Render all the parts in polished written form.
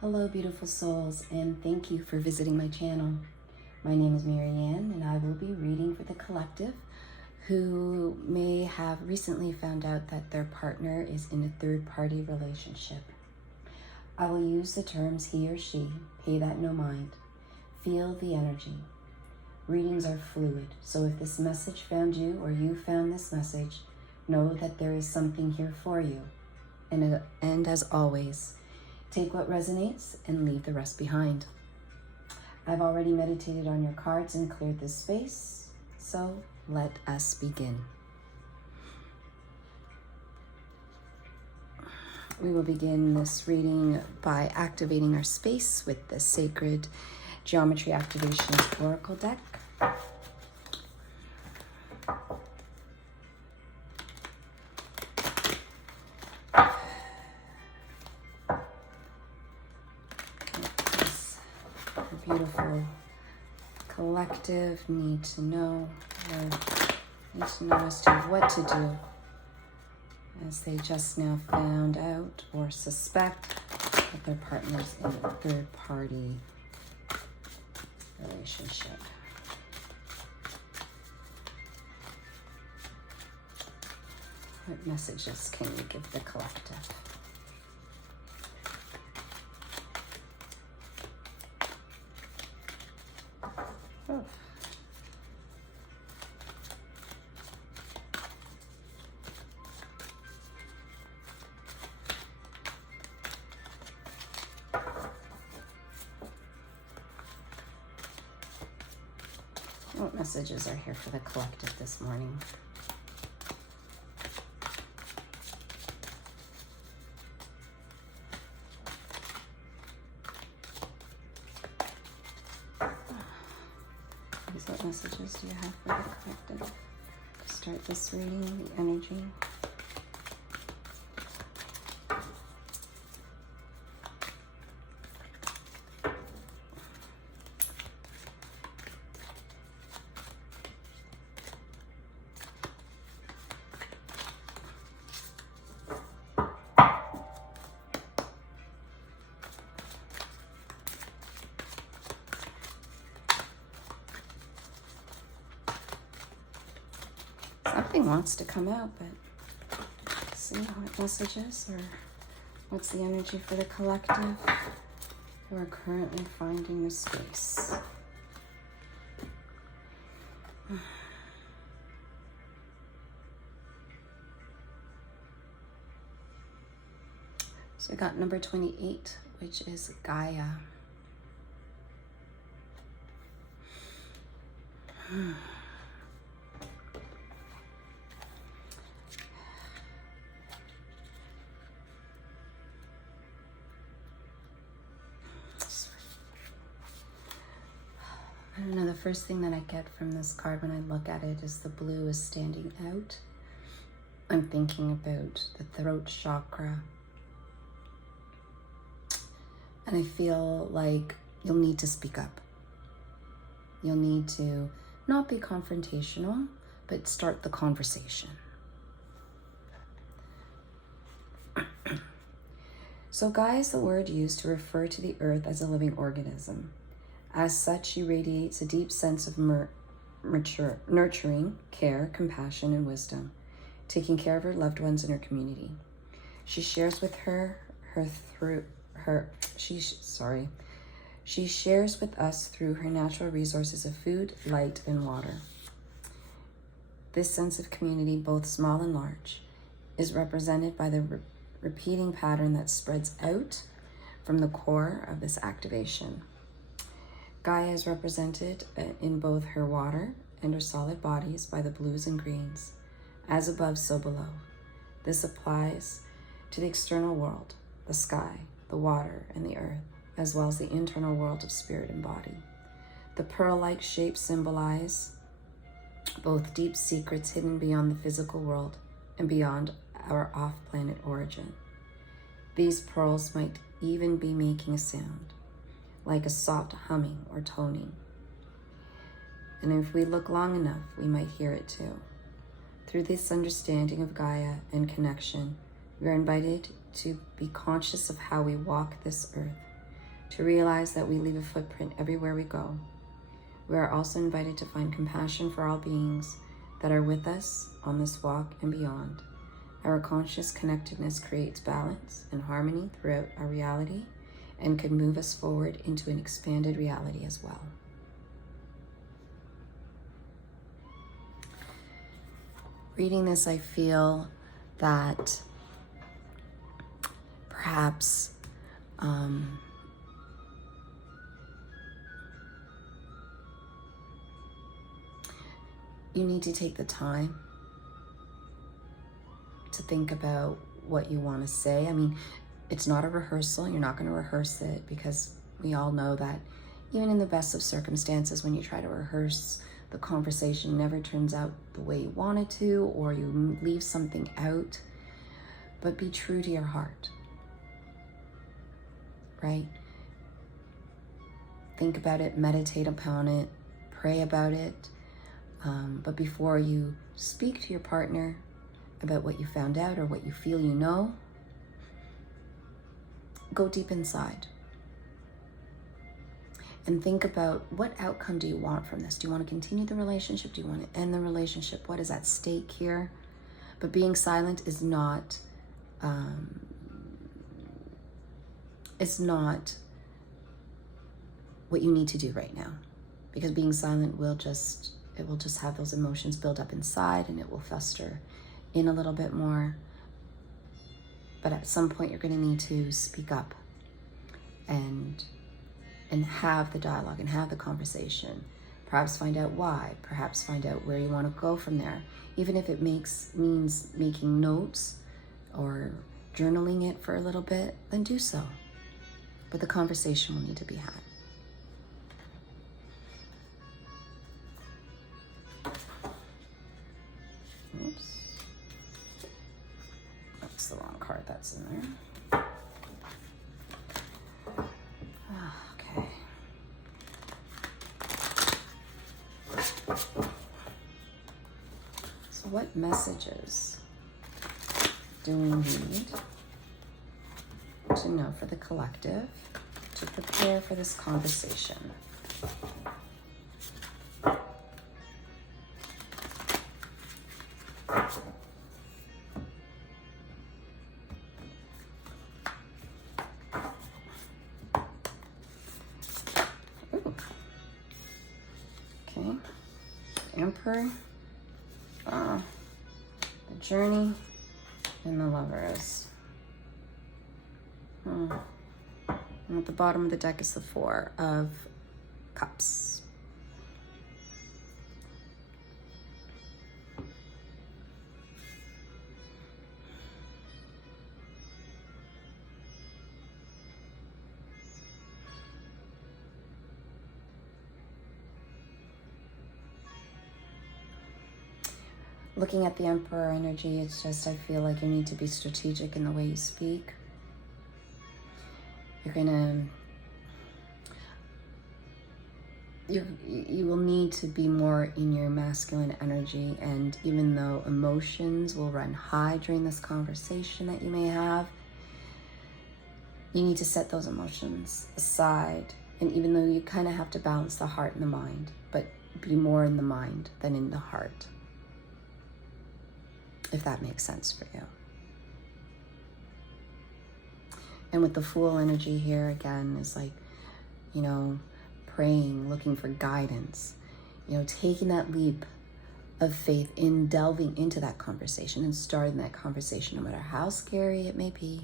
Hello, beautiful souls, and thank you for visiting my channel. My name is Marianne, and I will be reading for the collective who may have recently found out that their partner is in a third-party relationship. I will use the terms he or she, pay that no mind. Feel the energy. Readings are fluid, so if this message found you or you found this message, know that there is something here for you. And as always, take what resonates and leave the rest behind. I've already meditated on your cards and cleared this space, so let us begin. We will begin this reading by activating our space with the Sacred Geometry Activation Oracle deck. Beautiful collective need to know as to what to do as they just now found out or suspect that their partner's in a third-party relationship. What messages can you give the collective? Oh. What messages are here for the collective this morning? What messages do you have for the collective to start this reading, the energy? Something wants to come out, but let's see what messages or what's the energy for the collective who are currently finding the space. So we got number 28, which is Gaia. I don't know, the first thing that I get from this card when I look at it is the blue is standing out. I'm thinking about the throat chakra. And I feel like you'll need to speak up. You'll need to not be confrontational, but start the conversation. So Gaia is the word used to refer to the earth as a living organism. As such, she radiates a deep sense of nurturing, care, compassion, and wisdom, taking care of her loved ones and her community. She shares with She shares with us through her natural resources of food, light, and water. This sense of community, both small and large, is represented by the repeating pattern that spreads out from the core of this activation. Gaia is represented in both her water and her solid bodies by the blues and greens, as above, so below. This applies to the external world, the sky, the water, and the earth, as well as the internal world of spirit and body. The pearl-like shapes symbolize both deep secrets hidden beyond the physical world and beyond our off-planet origin. These pearls might even be making a sound, like a soft humming or toning. And if we look long enough, we might hear it too. Through this understanding of Gaia and connection, we are invited to be conscious of how we walk this earth, to realize that we leave a footprint everywhere we go. We are also invited to find compassion for all beings that are with us on this walk and beyond. Our conscious connectedness creates balance and harmony throughout our reality and can move us forward into an expanded reality as well. Reading this, I feel that perhaps you need to take the time to think about what you want to say. I mean, it's not a rehearsal. You're not going to rehearse it, because we all know that even in the best of circumstances, when you try to rehearse, the conversation never turns out the way you want it to, or you leave something out. But be true to your heart, right? Think about it, meditate upon it, pray about it. But before you speak to your partner about what you found out or what you feel you know, go deep inside and think about, what outcome do you want from this? Do you want to continue the relationship? Do you want to end the relationship? What is at stake here? But being silent is not, it's not what you need to do right now, because being silent will just have those emotions build up inside, and it will fester in a little bit more. But at some point, you're going to need to speak up and have the dialogue and have the conversation. Perhaps find out why. Perhaps find out where you want to go from there. Even if it means making notes or journaling it for a little bit, then do so. But the conversation will need to be had. Oops. That's the wrong card that's in there. Okay. So what messages do we need to know for the collective to prepare for this conversation? Ooh. Okay. Emperor, the Journey, and the Lovers. And at the bottom of the deck is the Four of Cups. Looking at the Emperor energy, it's just, I feel like you need to be strategic in the way you speak. You will need to be more in your masculine energy, and even though emotions will run high during this conversation that you may have, you need to set those emotions aside. And even though you kind of have to balance the heart and the mind, but be more in the mind than in the heart, if that makes sense for you. And with the Fool energy here, again, is like, praying, looking for guidance, taking that leap of faith in delving into that conversation and starting that conversation, no matter how scary it may be.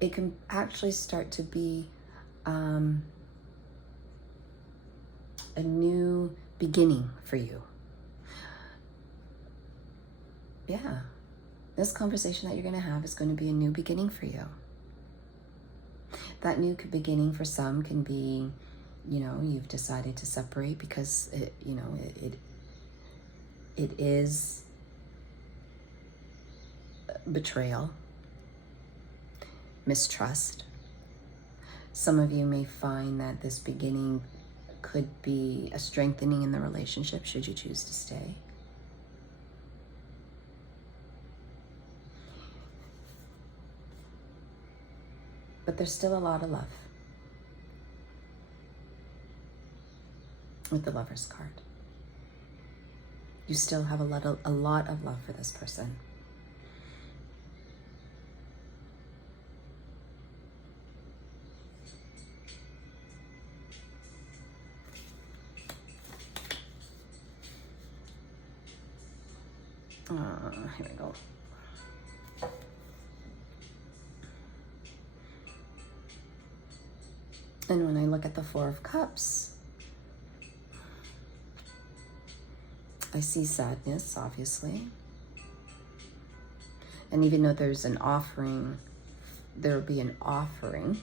It can actually start to be a new beginning for you. Yeah, this conversation that you're going to have is going to be a new beginning for you. That new beginning for some can be, you've decided to separate because it is betrayal, mistrust. Some of you may find that this beginning could be a strengthening in the relationship, should you choose to stay. But there's still a lot of love. with the Lover's card. You still have a lot of love for this person. Here we go. And when I look at the Four of Cups, I see sadness, obviously. And even though there's an offering, there will be an offering.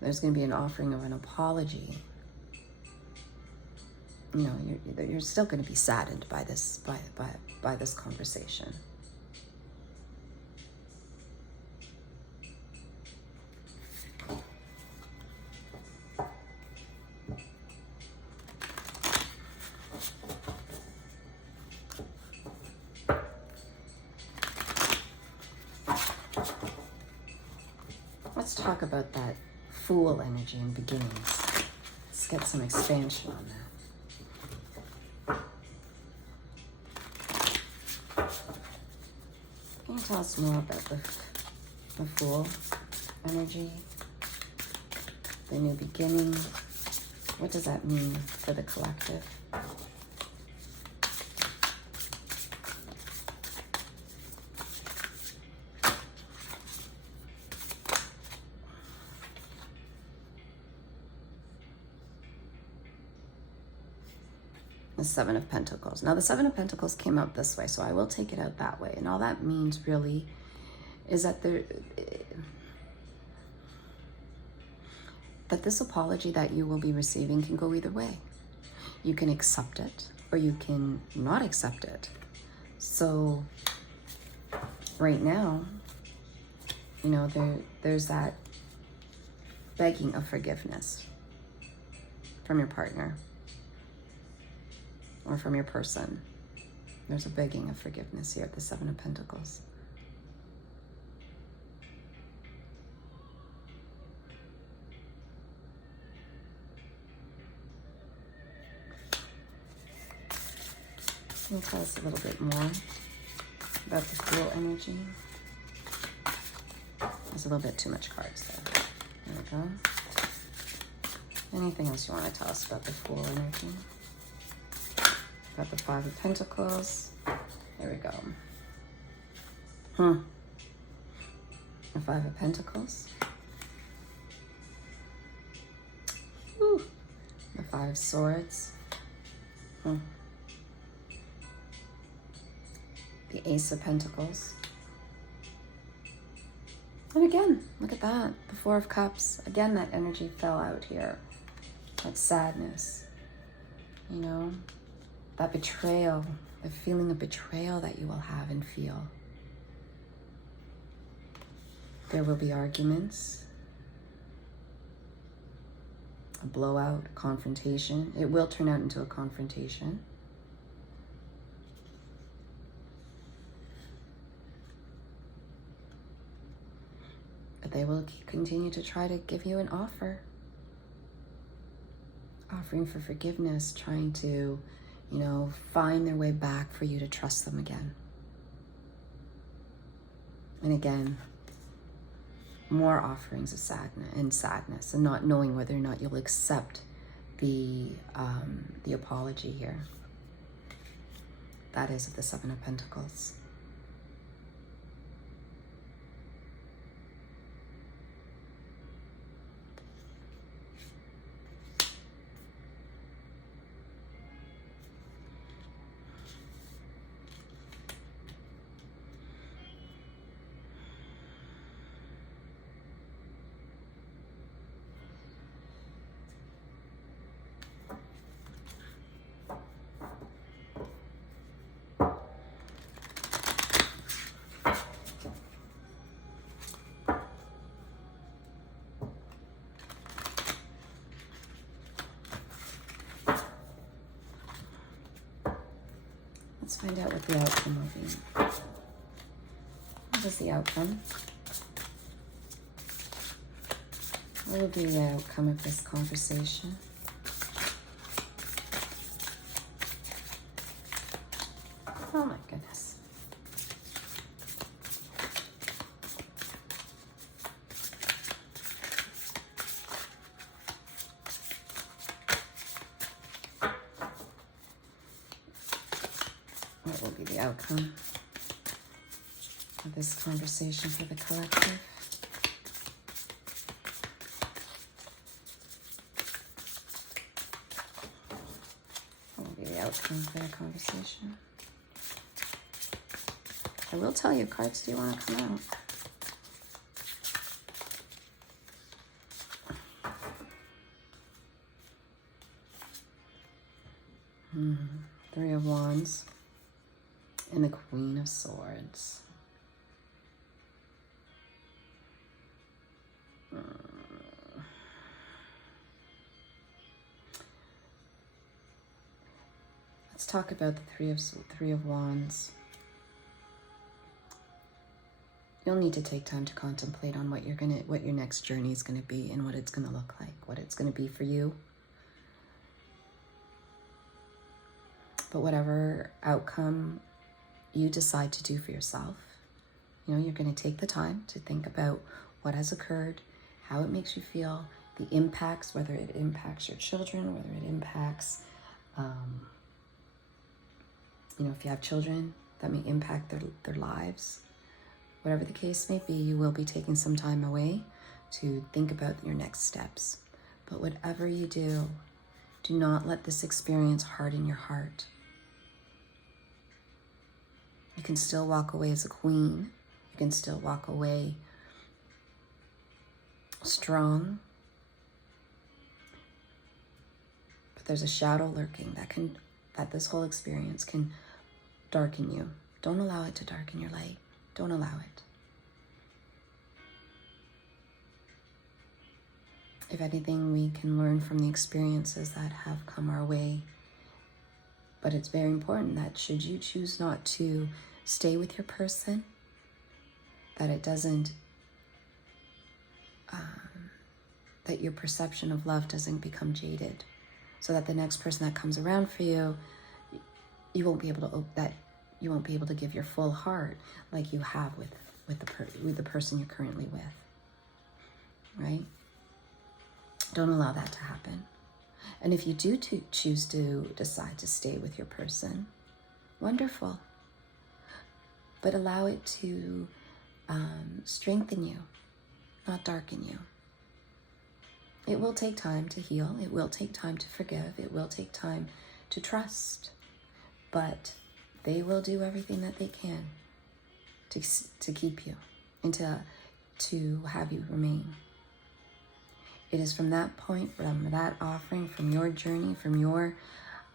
There's going to be an offering of an apology. You know, you're still going to be saddened by this, by this conversation. Let's talk about that Fool energy in beginnings. Let's get some expansion on that. Can you tell us more about the Fool energy? The new beginning. What does that mean for the collective? The Seven of Pentacles. Now the Seven of Pentacles came out this way, so I will take it out that way. And all that means really is that this apology that you will be receiving can go either way. You can accept it or you can not accept it. So right now, you know, there's that begging of forgiveness from your partner or from your person. There's a begging of forgiveness here at the Seven of Pentacles. Can you tell us a little bit more about the Fool energy? There's a little bit too much cards there. There we go. Anything else you want to tell us about the Fool energy? Got the Five of Pentacles. There we go. The Five of Pentacles. Whew. The Five of Swords. The Ace of Pentacles. And again, look at that. The Four of Cups. Again, that energy fell out here. That sadness. You know? That betrayal, the feeling of betrayal that you will have and feel. There will be arguments, a blowout, a confrontation. It will turn out into a confrontation. But they will continue to try to give you an offer. Offering for forgiveness, trying to, you know, find their way back for you to trust them again. And again, more offerings of sadness and not knowing whether or not you'll accept the apology here. That is of the Seven of Pentacles. Let's find out what the outcome will be. What is the outcome? What will be the outcome of this conversation? Oh my goodness. What will be the outcome of this conversation for the collective? What will be the outcome for the conversation? I will tell you, cards do want to come out. 3 of Wands and the Queen of Swords. Let's talk about the Three of Wands. You'll need to take time to contemplate on what your next journey is gonna be and what it's gonna look like, what it's gonna be for you. But whatever outcome you decide to do for yourself, you're gonna take the time to think about what has occurred, how it makes you feel, the impacts, whether it impacts your children, whether it impacts, if you have children, that may impact their lives. Whatever the case may be, you will be taking some time away to think about your next steps. But whatever you do not let this experience harden your heart. You can still walk away as a queen. You can still walk away strong. But there's a shadow lurking that this whole experience can darken you. Don't allow it to darken your light. Don't allow it. If anything, we can learn from the experiences that have come our way. But it's very important that should you choose not to stay with your person, that it doesn't, that your perception of love doesn't become jaded, so that the next person that comes around for you, you won't be able to give your full heart like you have with the person you're currently with, right? Don't allow that to happen. And if you do choose to decide to stay with your person, wonderful. But allow it to strengthen you, not darken you. It will take time to heal. It will take time to forgive. It will take time to trust. But they will do everything that they can to keep you and to have you remain. It is from that point, from that offering, from your journey, from your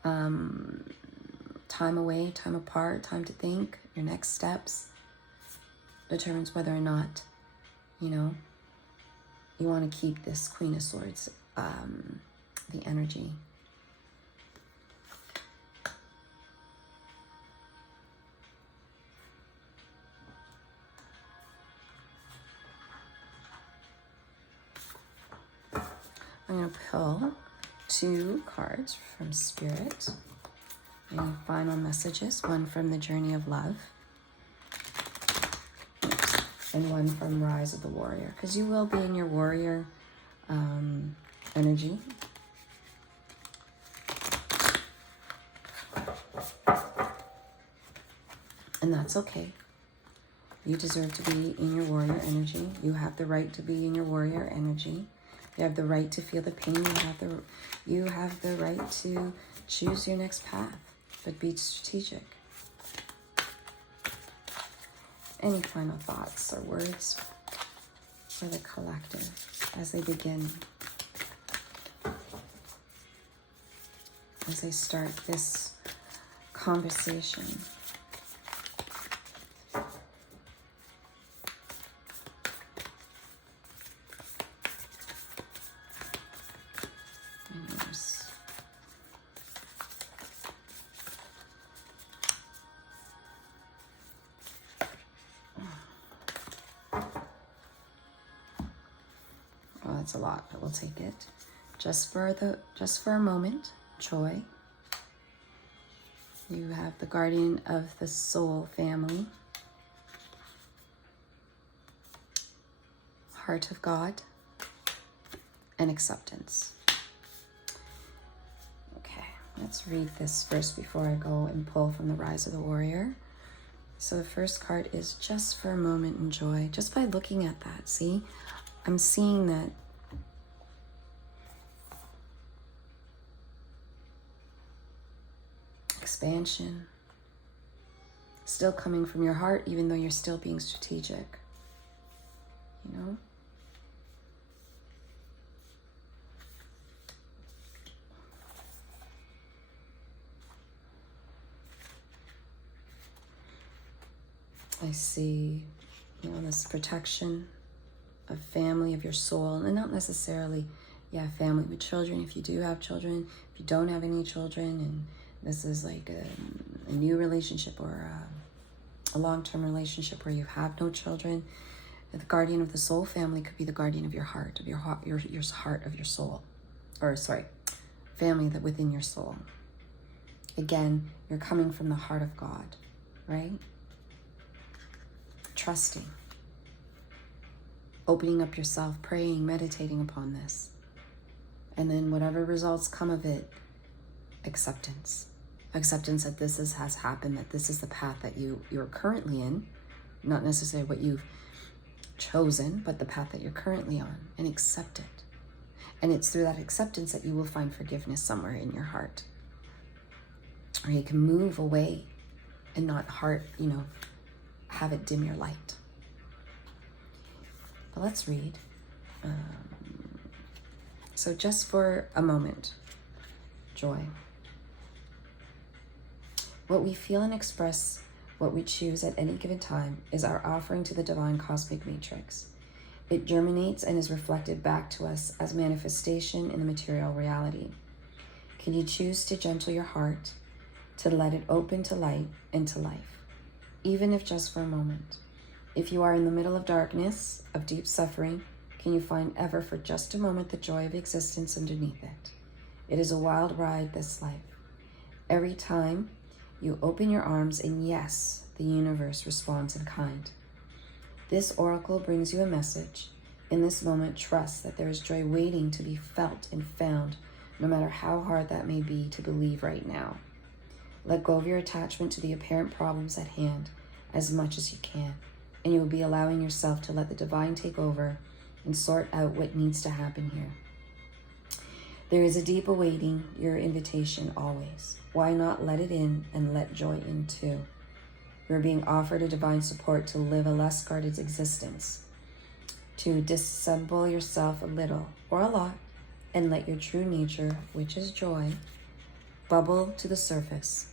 time away, time apart, time to think, your next steps, determines whether or not, you want to keep this Queen of Swords, the energy. I'm going to pull 2 cards from Spirit. Any final messages, one from the Journey of Love and one from Rise of the Warrior, because you will be in your warrior energy. And that's okay. You deserve to be in your warrior energy. You have the right to be in your warrior energy. You have the right to feel the pain. You have the right to choose your next path, but be strategic. Any final thoughts or words for the collective as they begin, as they start this conversation? That's a lot, but we'll take it. Just for a moment, joy. You have the guardian of the soul family. Heart of God. And acceptance. Okay, let's read this first before I go and pull from the Rise of the Warrior. So the first card is just for a moment and joy. Just by looking at that, see? I'm seeing that expansion still coming from your heart, even though you're still being strategic. You know? I see, this protection of family, of your soul, and not necessarily, family with children. If you do have children, if you don't have any children, and this is like a new relationship or a long-term relationship where you have no children, the guardian of the soul family could be the guardian of your heart, your heart of your soul, family that within your soul. Again, you're coming from the heart of God, right? Trusting, opening up yourself, praying, meditating upon this. And then whatever results come of it, acceptance. Acceptance that has happened, that this is the path that you're currently in, not necessarily what you've chosen, but the path that you're currently on, and accept it. And it's through that acceptance that you will find forgiveness somewhere in your heart. Or you can move away and not have it dim your light. But let's read. So just for a moment, joy. What we feel and express, what we choose at any given time, is our offering to the divine cosmic matrix. It germinates and is reflected back to us as manifestation in the material reality. Can you choose to gentle your heart, to let it open to light and to life, even if just for a moment? If you are in the middle of darkness, of deep suffering, can you find ever for just a moment the joy of existence underneath it? It is a wild ride, this life. Every time you open your arms, and yes, the universe responds in kind. This oracle brings you a message. In this moment, trust that there is joy waiting to be felt and found, no matter how hard that may be to believe right now. Let go of your attachment to the apparent problems at hand as much as you can, and you will be allowing yourself to let the divine take over and sort out what needs to happen here. There is a deep awaiting your invitation always. Why not let it in and let joy in too? You're being offered a divine support to live a less guarded existence, to dissemble yourself a little or a lot and let your true nature, which is joy, bubble to the surface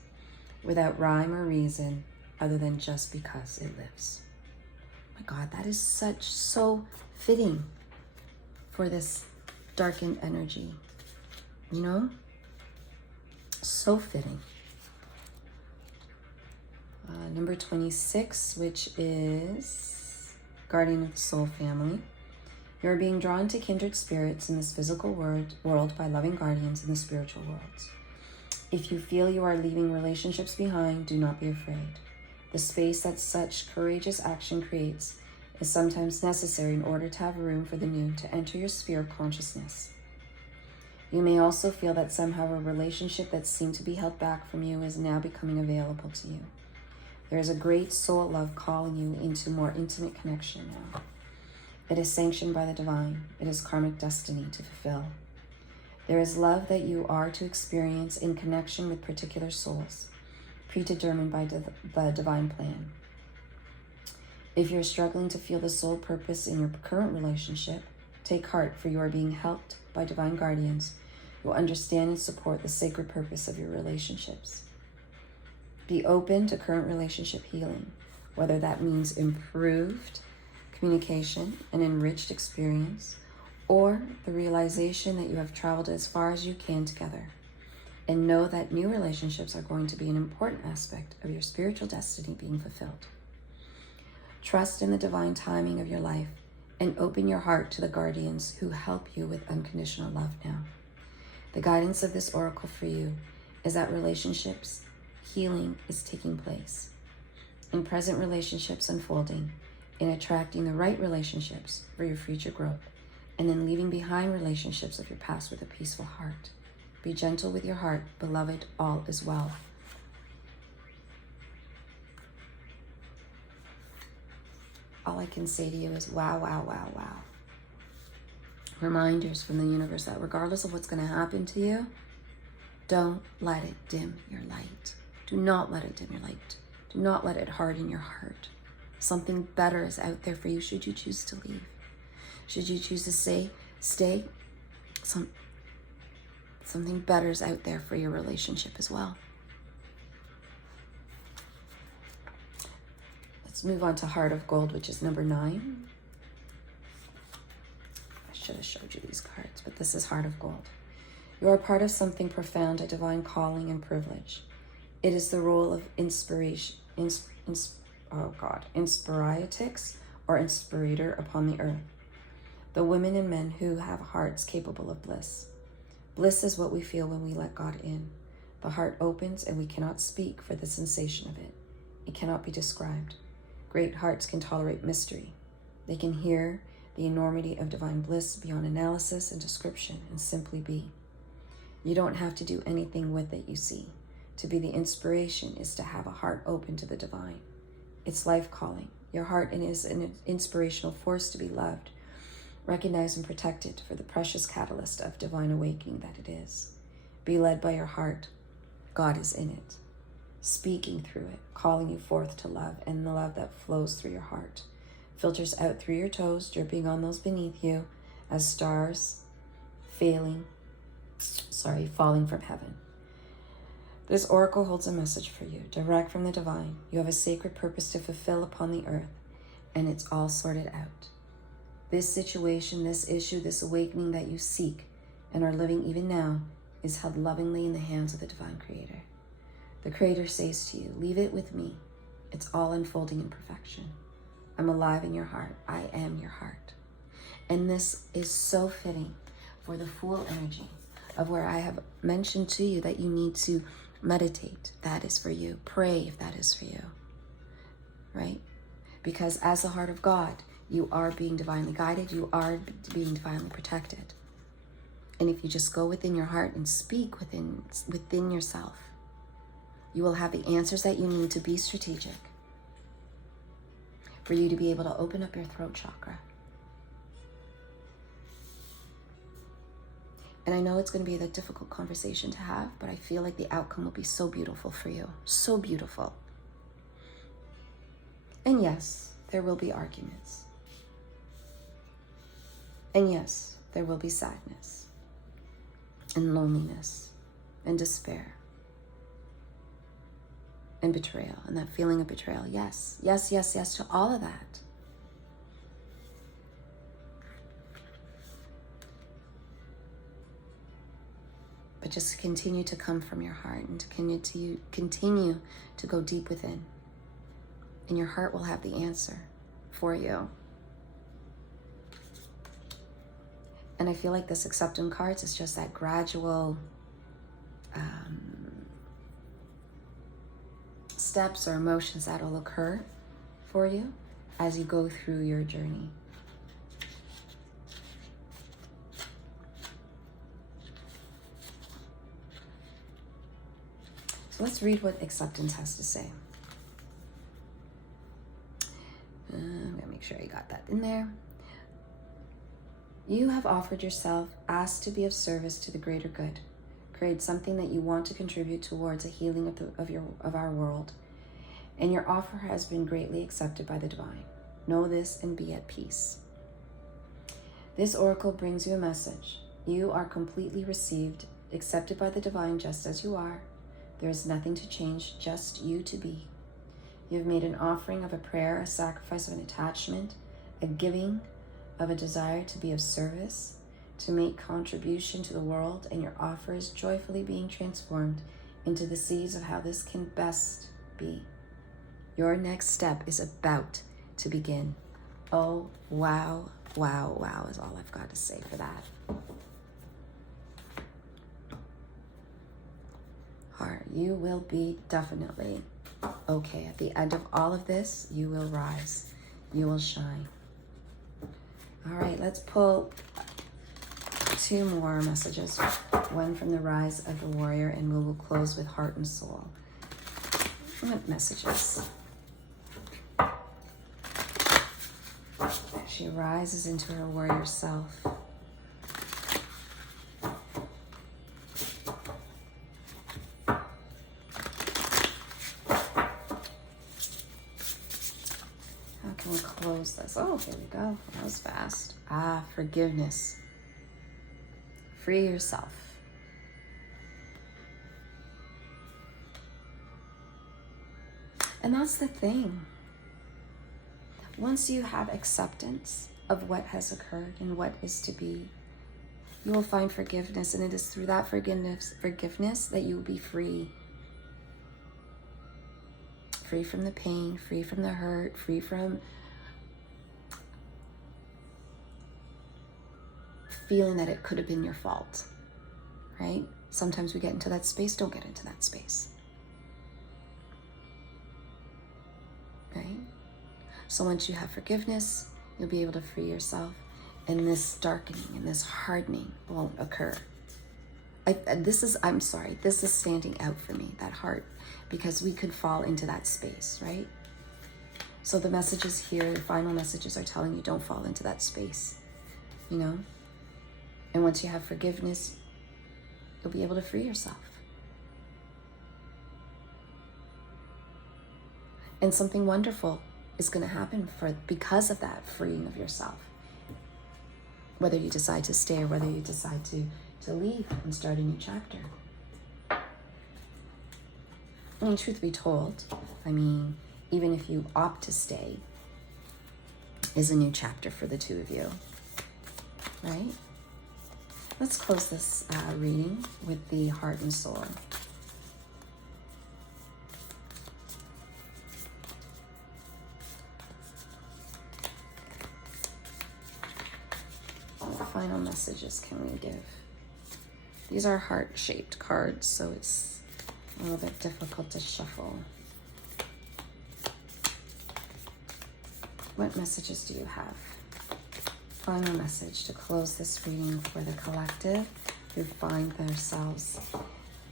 without rhyme or reason other than just because it lives. Oh my God, that is so fitting for this darkened energy. So fitting. Number 26, which is Guardian of the Soul Family. You are being drawn to kindred spirits in this physical world by loving guardians in the spiritual worlds. If you feel you are leaving relationships behind, do not be afraid. The space that such courageous action creates is sometimes necessary in order to have room for the new to enter your sphere of consciousness. You may also feel that somehow a relationship that seemed to be held back from you is now becoming available to you. There is a great soul love calling you into more intimate connection now. It is sanctioned by the divine. It is karmic destiny to fulfill. There is love that you are to experience in connection with particular souls, predetermined by the divine plan. If you're struggling to feel the soul purpose in your current relationship, take heart, for you are being helped by divine guardians who understand and support the sacred purpose of your relationships. Be open to current relationship healing, whether that means improved communication and enriched experience, or the realization that you have traveled as far as you can together. And know that new relationships are going to be an important aspect of your spiritual destiny being fulfilled. Trust in the divine timing of your life and open your heart to the guardians who help you with unconditional love now. The guidance of this oracle for you is that relationships healing is taking place, in present relationships unfolding, in attracting the right relationships for your future growth, and in leaving behind relationships of your past with a peaceful heart. Be gentle with your heart, beloved, all is well. All I can say to you is wow, wow, wow, wow. Reminders from the universe that regardless of what's going to happen to you, don't let it dim your light. Do not let it dim your light. Do not let it harden your heart. Something better is out there for you should you choose to leave. Should you choose to stay, something better is out there for your relationship as well. Let's move on to Heart of Gold, which is number 9. I should have showed you these cards, but this is Heart of Gold. You are part of something profound, a divine calling and privilege. It is the role of inspiratrix or inspirator upon the earth. The women and men who have hearts capable of bliss. Bliss is what we feel when we let God in. The heart opens and we cannot speak for the sensation of it. It cannot be described. Great hearts can tolerate mystery. They can hear the enormity of divine bliss beyond analysis and description and simply be. You don't have to do anything with it, you see. To be the inspiration is to have a heart open to the divine. It's life calling. Your heart is an inspirational force to be loved, recognized and protected for the precious catalyst of divine awakening that it is. Be led by your heart. God is in it, speaking through it, calling you forth to love, and the love that flows through your heart filters out through your toes, dripping on those beneath you as stars falling from heaven. This oracle holds a message for you, direct from the divine. You have a sacred purpose to fulfill upon the earth, and it's all sorted out. This situation, this issue, this awakening that you seek and are living even now is held lovingly in the hands of the divine creator. The creator says to you, leave it with me. It's all unfolding in perfection. I'm alive in your heart. I am your heart. And this is so fitting for the Fool energy of where I have mentioned to you that you need to meditate. That is for you. Pray if that is for you, right? Because as the heart of God, you are being divinely guided. You are being divinely protected. And if you just go within your heart and speak within yourself, you will have the answers that you need to be strategic, for you to be able to open up your throat chakra. And I know it's going to be a difficult conversation to have, but I feel like the outcome will be so beautiful for you. So beautiful. And yes, there will be arguments. And yes, there will be sadness and loneliness and despair and betrayal and that feeling of betrayal. Yes, yes, yes, yes to all of that. But just continue to come from your heart and to continue to go deep within. And your heart will have the answer for you. And I feel like this acceptance cards is just that gradual steps or emotions that will occur for you as you go through your journey. So let's read what acceptance has to say. I'm gonna make sure I got that in there. You have offered yourself, asked to be of service to the greater good. Create something that you want to contribute towards a healing of our world. And your offer has been greatly accepted by the divine. Know this and be at peace. This oracle brings you a message. You are completely received, accepted by the divine just as you are. There is nothing to change, just you to be. You have made an offering of a prayer, a sacrifice of an attachment, a giving of a desire to be of service, to make contribution to the world, and your offer is joyfully being transformed into the seeds of how this can best be. Your next step is about to begin. Oh, wow, Wow, wow is all I've got to say for that. Heart, you will be definitely okay. At the end of all of this, you will rise. You will shine. All right, let's pull 2 more messages. One from the Rise of the Warrior, and we will close with Heart and Soul. What messages? She rises into her warrior self. How can we close this? Oh, here we go. That was fast. Forgiveness. Free yourself. And that's the thing. Once you have acceptance of what has occurred and what is to be, you will find forgiveness. And it is through that forgiveness that you will be free. Free from the pain, free from the hurt, free from feeling that it could have been your fault, right? Sometimes we get into that space. Don't get into that space, right? So once you have forgiveness, you'll be able to free yourself, and this darkening and this hardening won't occur. This is standing out for me, that heart, because we could fall into that space, right? So the messages here, the final messages are telling you don't fall into that space, you know? And once you have forgiveness, you'll be able to free yourself. And something wonderful is going to happen because of that freeing of yourself. Whether you decide to stay or whether you decide to leave and start a new chapter. I mean, truth be told, even if you opt to stay, is a new chapter for the two of you, right? Let's close this reading with the Heart and Soul. What final messages can we give? These are heart-shaped cards, so it's a little bit difficult to shuffle. What messages do you have? Final message to close this reading for the collective who find themselves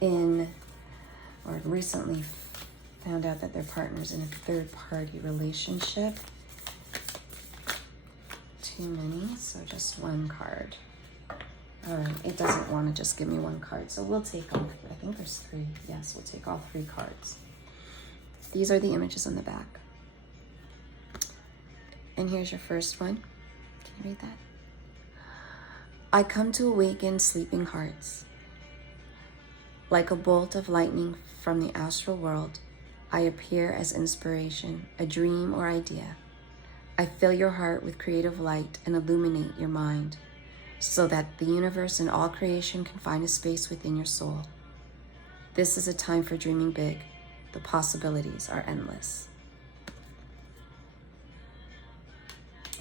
in, or recently found out that their partner's in a third-party relationship. Too many, so just one card. All right, it doesn't want to just give me one card, so we'll take all, I think there's 3. Yes, we'll take all 3 cards. These are the images on the back. And here's your first one. Can you read that? I come to awaken sleeping hearts. Like a bolt of lightning from the astral world, I appear as inspiration, a dream or idea. I fill your heart with creative light and illuminate your mind, so that the universe and all creation can find a space within your soul. This is a time for dreaming big. The possibilities are endless.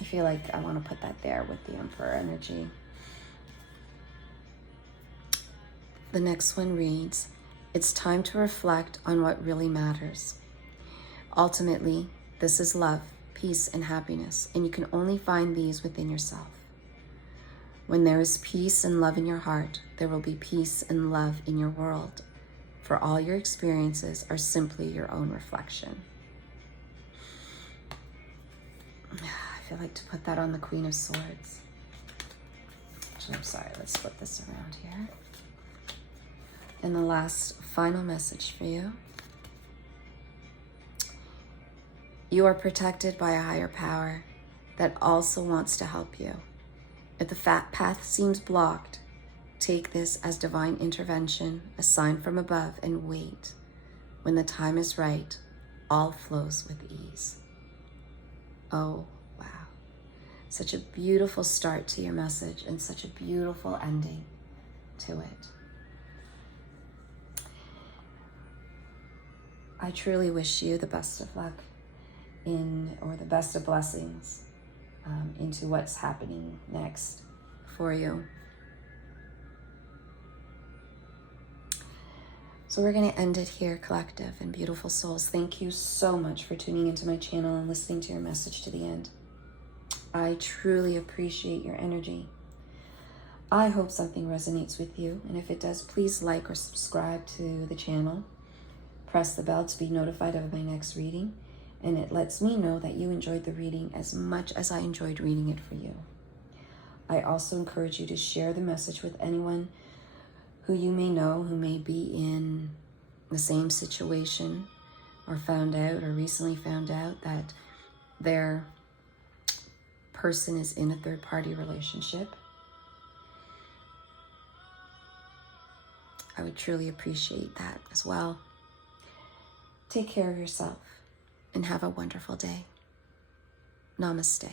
I feel like I want to put that there with the Emperor energy. The next one reads, it's time to reflect on what really matters. Ultimately, this is love, peace, and happiness, and you can only find these within yourself. When there is peace and love in your heart, there will be peace and love in your world, for all your experiences are simply your own reflection. I feel like to put that on the Queen of Swords. Actually, I'm sorry, let's flip this around here. And the last final message for you. You are protected by a higher power that also wants to help you. If the path seems blocked, take this as divine intervention, a sign from above, and wait. When the time is right, all flows with ease. Oh, wow. Such a beautiful start to your message and such a beautiful ending to it. I truly wish you the best of luck or the best of blessings into what's happening next for you. So we're going to end it here, collective and beautiful souls. Thank you so much for tuning into my channel and listening to your message to the end. I truly appreciate your energy. I hope something resonates with you, and if it does, please like or subscribe to the channel. Press the bell to be notified of my next reading, and it lets me know that you enjoyed the reading as much as I enjoyed reading it for you. I also encourage you to share the message with anyone who you may know who may be in the same situation or found out or recently found out that their person is in a third-party relationship. I would truly appreciate that as well. Take care of yourself and have a wonderful day. Namaste.